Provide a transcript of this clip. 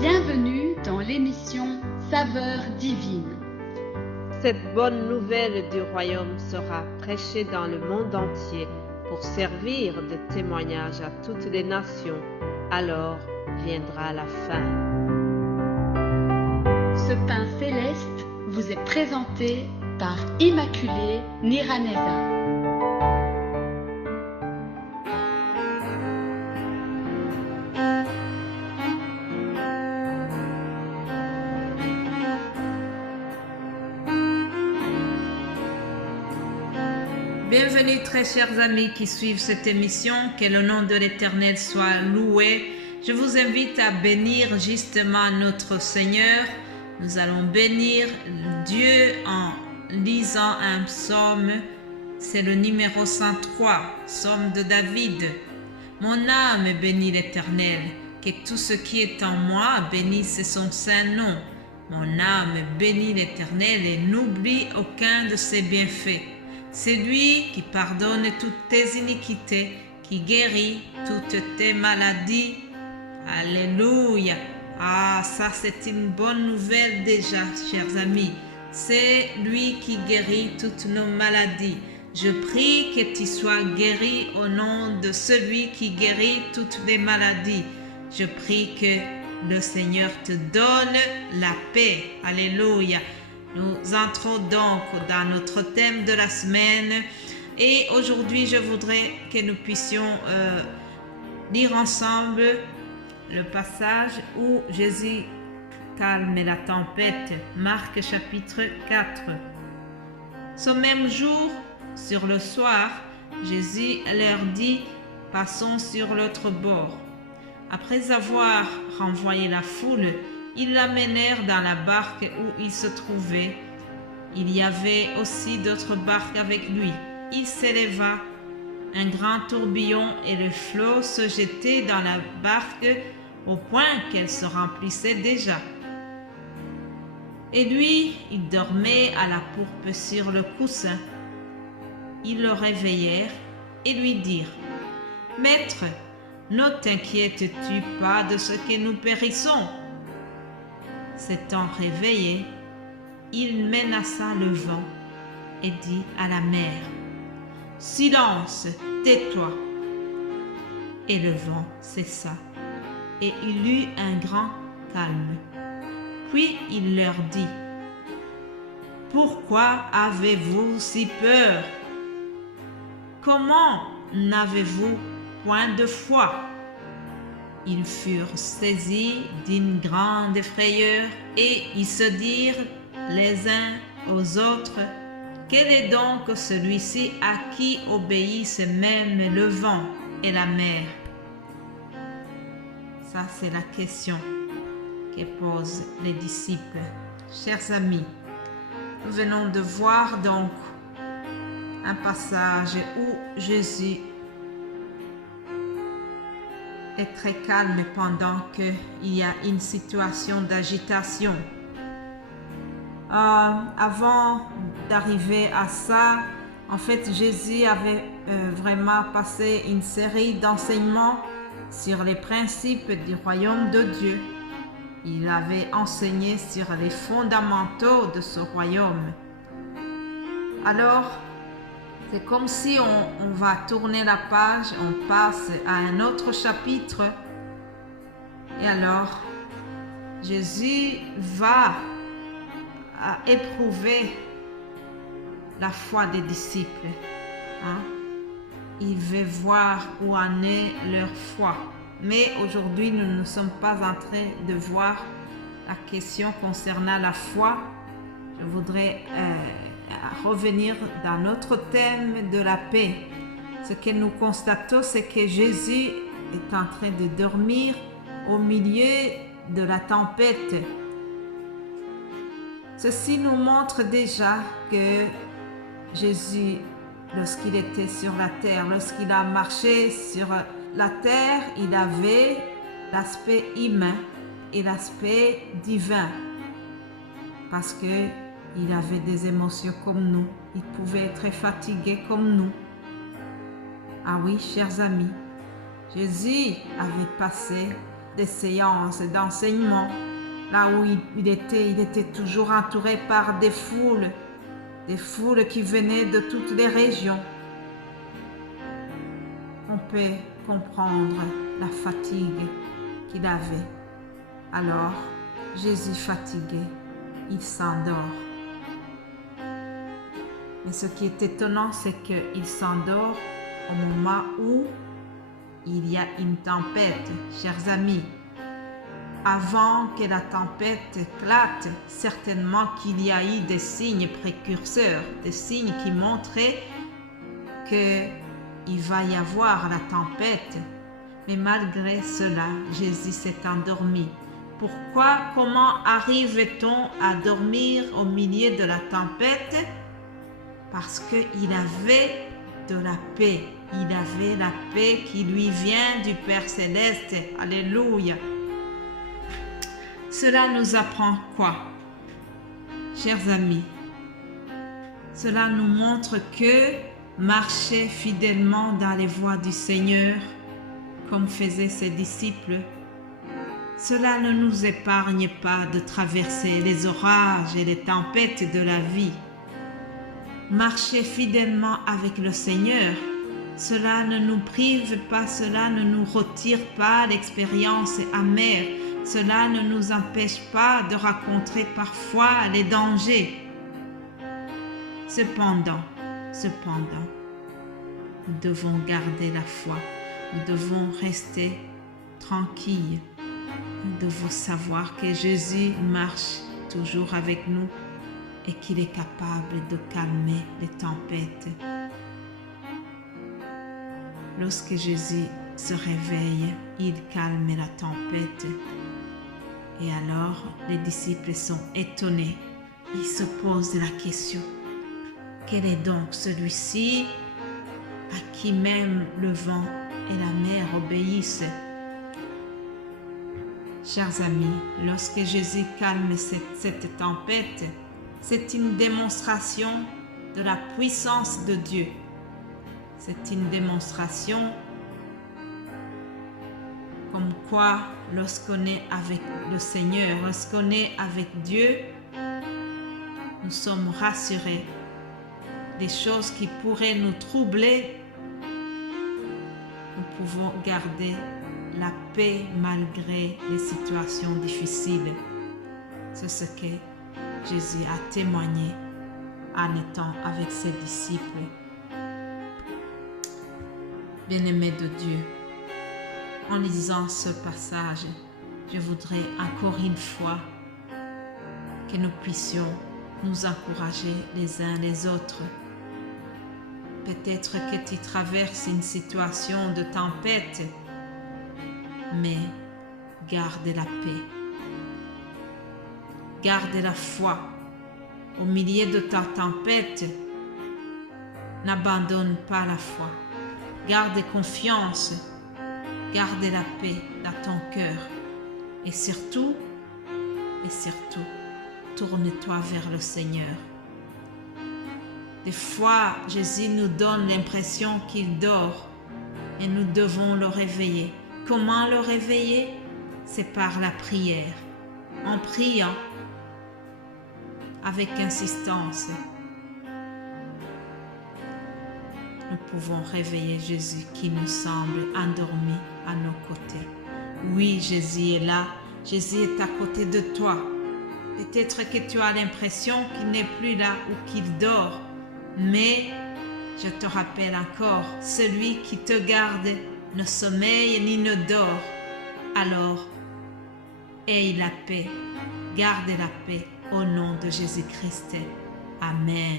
Bienvenue dans l'émission Saveurs divines. Cette bonne nouvelle du royaume sera prêchée dans le monde entier pour servir de témoignage à toutes les nations. Alors viendra la fin. Ce pain céleste vous est présenté par Immaculée Niraneza. Bienvenue très chers amis qui suivent cette émission, que le nom de l'Éternel soit loué. Je vous invite à bénir justement notre Seigneur. Nous allons bénir Dieu en lisant un psaume, c'est le numéro 103, psaume de David. Mon âme bénit l'Éternel, que tout ce qui est en moi bénisse son saint nom. Mon âme bénit l'Éternel et n'oublie aucun de ses bienfaits. C'est lui qui pardonne toutes tes iniquités, qui guérit toutes tes maladies. Alléluia! Ah, ça c'est une bonne nouvelle déjà, chers amis. C'est lui qui guérit toutes nos maladies. Je prie que tu sois guéri au nom de celui qui guérit toutes les maladies. Je prie que le Seigneur te donne la paix. Alléluia! Nous entrons donc dans notre thème de la semaine et aujourd'hui je voudrais que nous puissions lire ensemble le passage où Jésus calme la tempête, Marc chapitre 4. Ce même jour, sur le soir, Jésus leur dit « Passons sur l'autre bord ». Après avoir renvoyé la foule, ils l'amenèrent dans la barque où il se trouvait. Il y avait aussi d'autres barques avec lui. Il s'éleva un grand tourbillon et le flot se jetait dans la barque au point qu'elle se remplissait déjà. Et lui, il dormait à la pourpre sur le coussin. Ils le réveillèrent et lui dirent « Maître, ne t'inquiètes-tu pas de ce que nous périssons ?» S'étant réveillé, il menaça le vent et dit à la mer « Silence, tais-toi !» Et le vent cessa, et il eut un grand calme. Puis il leur dit « Pourquoi avez-vous si peur? Comment n'avez-vous point de foi ?» Ils furent saisis d'une grande frayeur et ils se dirent les uns aux autres « Quel est donc celui-ci à qui obéissent même le vent et la mer ?» Ça, c'est la question que posent les disciples. Chers amis, nous venons de voir donc un passage où Jésus est très calme pendant qu'il y a une situation d'agitation. Avant d'arriver à ça, en fait, Jésus avait vraiment passé une série d'enseignements sur les principes du royaume de Dieu. Il avait enseigné sur les fondamentaux de ce royaume. Alors, c'est comme si on va tourner la page, on passe à un autre chapitre. Et alors, Jésus va éprouver la foi des disciples. Il veut voir où en est leur foi. Mais aujourd'hui, nous ne sommes pas en train de voir la question concernant la foi. Je voudrais revenir dans notre thème de la paix. Ce que nous constatons, c'est que Jésus est en train de dormir au milieu de la tempête. Ceci nous montre déjà que Jésus, lorsqu'il était sur la terre, lorsqu'il a marché sur la terre, il avait l'aspect humain et l'aspect divin. Parce que il avait des émotions comme nous. Il pouvait être fatigué comme nous. Ah oui, chers amis, Jésus avait passé des séances d'enseignement, là où il était toujours entouré par des foules qui venaient de toutes les régions. On peut comprendre la fatigue qu'il avait. Alors, Jésus fatigué, il s'endort. Mais ce qui est étonnant, c'est qu'il s'endort au moment où il y a une tempête, chers amis. Avant que la tempête éclate, certainement qu'il y a eu des signes précurseurs, des signes qui montraient qu'il va y avoir la tempête. Mais malgré cela, Jésus s'est endormi. Pourquoi? Comment arrive-t-on à dormir au milieu de la tempête? Parce qu'il avait de la paix. Il avait la paix qui lui vient du Père Céleste. Alléluia. Cela nous apprend quoi? Chers amis, cela nous montre que marcher fidèlement dans les voies du Seigneur, comme faisaient ses disciples, cela ne nous épargne pas de traverser les orages et les tempêtes de la vie. Marcher fidèlement avec le Seigneur, cela ne nous prive pas, cela ne nous retire pas l'expérience amère, cela ne nous empêche pas de rencontrer parfois les dangers. Cependant, nous devons garder la foi, nous devons rester tranquilles, nous devons savoir que Jésus marche toujours avec nous et qu'il est capable de calmer les tempêtes. Lorsque Jésus se réveille, il calme la tempête. Et alors, les disciples sont étonnés. Ils se posent la question, quel est donc celui-ci à qui même le vent et la mer obéissent? Chers amis, lorsque Jésus calme cette tempête, c'est une démonstration de la puissance de Dieu. C'est une démonstration comme quoi, lorsqu'on est avec le Seigneur, lorsqu'on est avec Dieu, nous sommes rassurés. Les choses qui pourraient nous troubler, nous pouvons garder la paix malgré les situations difficiles. C'est ce que Jésus a témoigné en étant avec ses disciples. Bien-aimés de Dieu, en lisant ce passage, je voudrais encore une fois que nous puissions nous encourager les uns les autres. Peut-être que tu traverses une situation de tempête, mais garde la paix. Garde la foi. Au milieu de ta tempête, n'abandonne pas la foi. Garde confiance. Garde la paix dans ton cœur. Et surtout, tourne-toi vers le Seigneur. Des fois, Jésus nous donne l'impression qu'il dort et nous devons le réveiller. Comment le réveiller? C'est par la prière. En priant avec insistance, nous pouvons réveiller Jésus qui nous semble endormi à nos côtés. Oui, Jésus est là. Jésus est à côté de toi. Peut-être que tu as l'impression qu'il n'est plus là ou qu'il dort. Mais je te rappelle encore, celui qui te garde ne sommeille ni ne dort. Alors, aie la paix. Garde la paix au nom de Jésus-Christ. Amen.